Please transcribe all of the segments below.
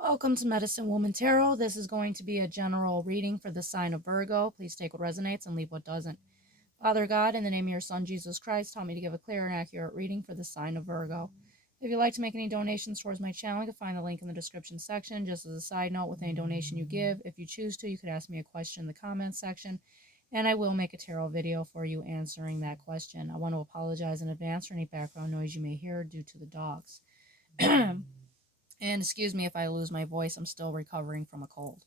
Welcome to Medicine Woman Tarot. This is going to be a general reading for the sign of Virgo. Please take what resonates and leave what doesn't. Father God, in the name of your Son, Jesus Christ, help me to give a clear and accurate reading for the sign of Virgo. If you'd like to make any donations towards my channel, you can find the link in the description section. Just as a side note, with any donation you give, if you choose to, you could ask me a question in the comments section, and I will make a tarot video for you answering that question. I want to apologize in advance for any background noise you may hear due to the dogs. And excuse me if I lose my voice, I'm still recovering from a cold.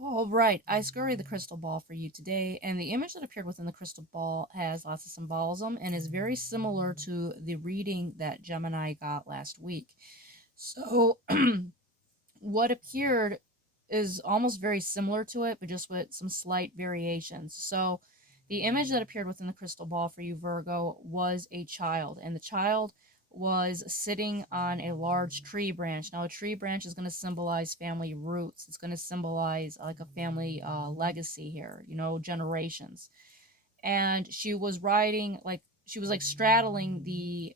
All right, I scurried the crystal ball for you today, and the image that appeared within the crystal ball has lots of symbolism and is very similar to the reading that Gemini got last week. So, what appeared is almost very similar to it, but just with some slight variations. So, the image that appeared within the crystal ball for you, Virgo, was a child, and the child was sitting on a large tree branch. Now, a tree branch is going to symbolize family roots. It's going to symbolize like a family legacy here, generations. And she was riding, like, she was like straddling the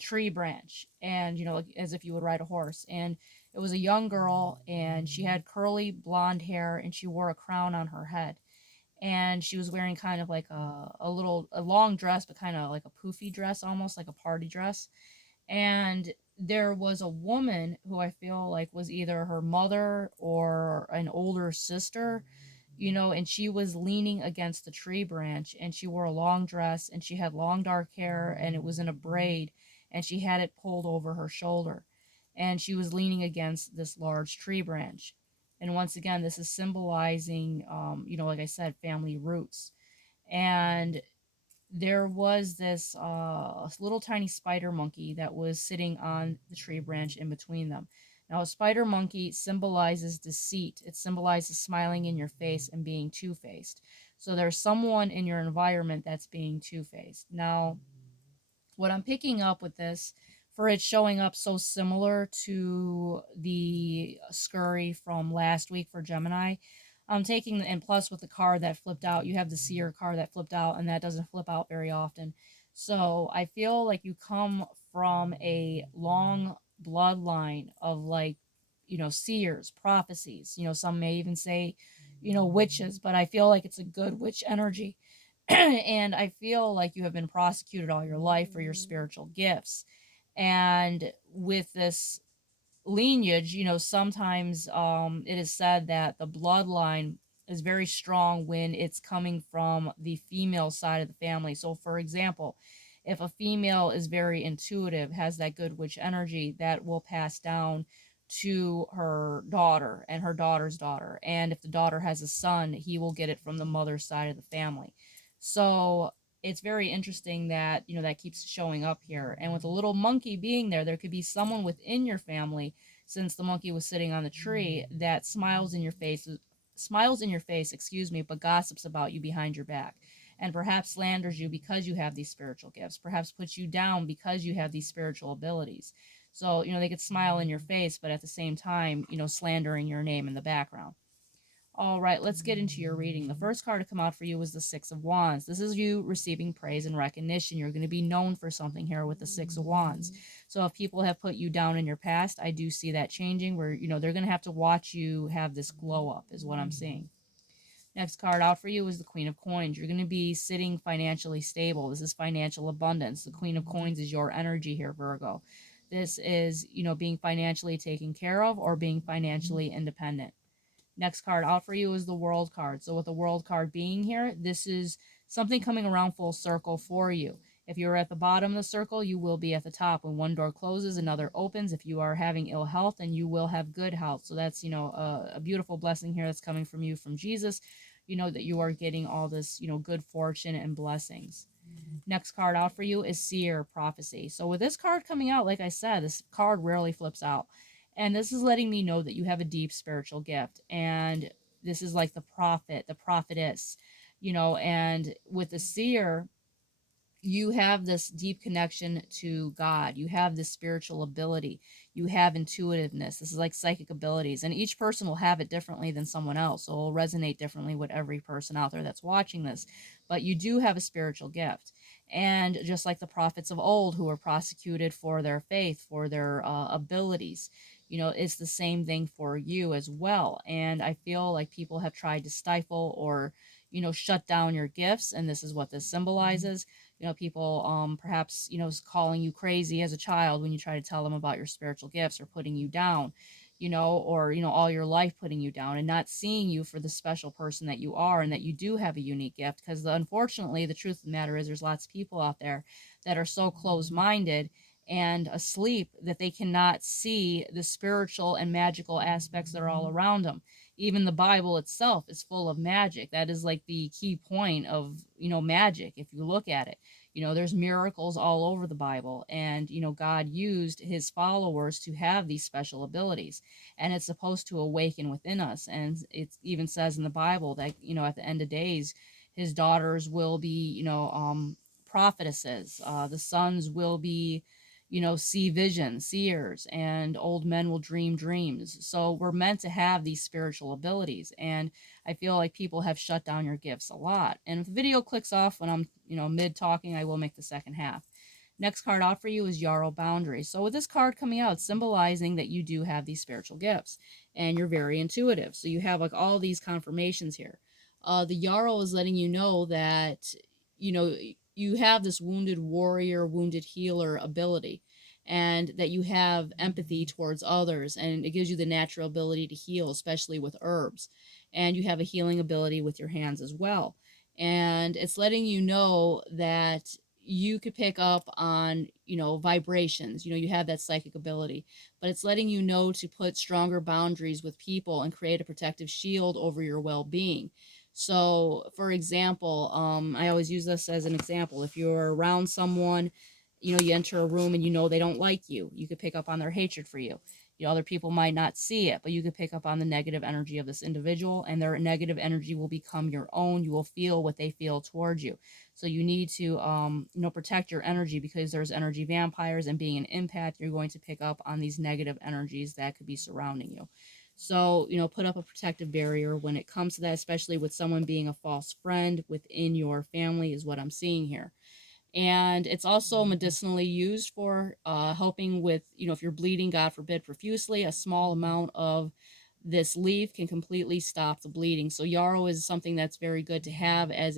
tree branch, and like, as if you would ride a horse. And it was a young girl, and she had curly blonde hair, and she wore a crown on her head, and she was wearing kind of like a long dress, but kind of like a poofy dress, almost like a party dress. And there was a woman who I feel like was either her mother or an older sister, and she was leaning against the tree branch, and she wore a long dress, and she had long dark hair, and it was in a braid, and she had it pulled over her shoulder, and she was leaning against this large tree branch. And once again, this is symbolizing, like I said, family roots. And there was this little tiny spider monkey that was sitting on the tree branch in between them. Now, a spider monkey symbolizes deceit. It symbolizes smiling in your face and being two-faced. So there's someone in your environment that's being two-faced. Now, what I'm picking up with this, for it showing up so similar to the scurry from last week for Gemini, I'm taking and plus with the card that flipped out, you have the seer card that flipped out, and that doesn't flip out very often. So I feel like you come from a long bloodline of, like, seers, prophecies. Some may even say, witches, but I feel like it's a good witch energy. And I feel like you have been prosecuted all your life for your spiritual gifts. And with this lineage, sometimes it is said that the bloodline is very strong when it's coming from the female side of the family. So, for example, if a female is very intuitive, has that good witch energy, that will pass down to her daughter and her daughter's daughter. And if the daughter has a son, he will get it from the mother's side of the family. So it's very interesting that, that keeps showing up here. And with a little monkey being there, there could be someone within your family, since the monkey was sitting on the tree, that smiles in your face, excuse me, but gossips about you behind your back, and perhaps slanders you because you have these spiritual gifts, perhaps puts you down because you have these spiritual abilities. So, they could smile in your face, but at the same time, slandering your name in the background. All right, let's get into your reading. The first card to come out for you was the Six of Wands. This is you receiving praise and recognition. You're going to be known for something here with the Six of Wands. So if people have put you down in your past, I do see that changing, where, they're going to have to watch you have this glow up, is what I'm seeing. Next card out for you is the Queen of Coins. You're going to be sitting financially stable. This is financial abundance. The Queen of Coins is your energy here, Virgo. This is, being financially taken care of or being financially independent. Next card out for you is the World card. So with the World card being here, this is something coming around full circle for you. If you're at the bottom of the circle, you will be at the top. When one door closes, another opens. If you are having ill health, then you will have good health. So that's, a beautiful blessing here that's coming from you, from Jesus, that you are getting all this, good fortune and blessings. Next card out for you is Seer, prophecy. So with this card coming out, like I said, this card rarely flips out. And this is letting me know that you have a deep spiritual gift. And this is like the prophet, the prophetess, and with the seer, you have this deep connection to God. You have this spiritual ability. You have intuitiveness. This is like psychic abilities. And each person will have it differently than someone else. So it will resonate differently with every person out there that's watching this. But you do have a spiritual gift. And just like the prophets of old who were prosecuted for their faith, for their abilities, it's the same thing for you as well. And I feel like people have tried to stifle or, shut down your gifts. And this is what this symbolizes. People, perhaps, calling you crazy as a child when you try to tell them about your spiritual gifts, or putting you down, or, all your life putting you down and not seeing you for the special person that you are, and that you do have a unique gift. Because unfortunately, the truth of the matter is there's lots of people out there that are so close minded and asleep that they cannot see the spiritual and magical aspects that are all around them. Even the Bible itself is full of magic. That is like the key point of, magic. If you look at it, there's miracles all over the Bible, and, God used his followers to have these special abilities, and it's supposed to awaken within us. And it even says in the Bible that, at the end of days, his daughters will be, prophetesses. The sons will be, see visions, seers, and old men will dream dreams. So we're meant to have these spiritual abilities. And I feel like people have shut down your gifts a lot. And if the video clicks off when I'm, mid talking, I will make the second half. Next card out for you is Yarrow Boundaries. So with this card coming out, symbolizing that you do have these spiritual gifts and you're very intuitive. So you have like all these confirmations here. The Yarrow is letting you know that, you know, you have this wounded warrior, wounded healer ability, and that you have empathy towards others, and it gives you the natural ability to heal, especially with herbs. And you have a healing ability with your hands as well. And it's letting you know that you could pick up on, vibrations. You have that psychic ability, but it's letting you know to put stronger boundaries with people and create a protective shield over your well-being. So, for example, I always use this as an example. If you're around someone, you enter a room and they don't like you, you could pick up on their hatred for you. Other people might not see it, but you could pick up on the negative energy of this individual, and their negative energy will become your own. You will feel what they feel towards you. So you need to, protect your energy, because there's energy vampires, and being an empath, you're going to pick up on these negative energies that could be surrounding you. So, put up a protective barrier when it comes to that, especially with someone being a false friend within your family, is what I'm seeing here. And it's also medicinally used for helping with, if you're bleeding, God forbid, profusely, a small amount of this leaf can completely stop the bleeding. So yarrow is something that's very good to have as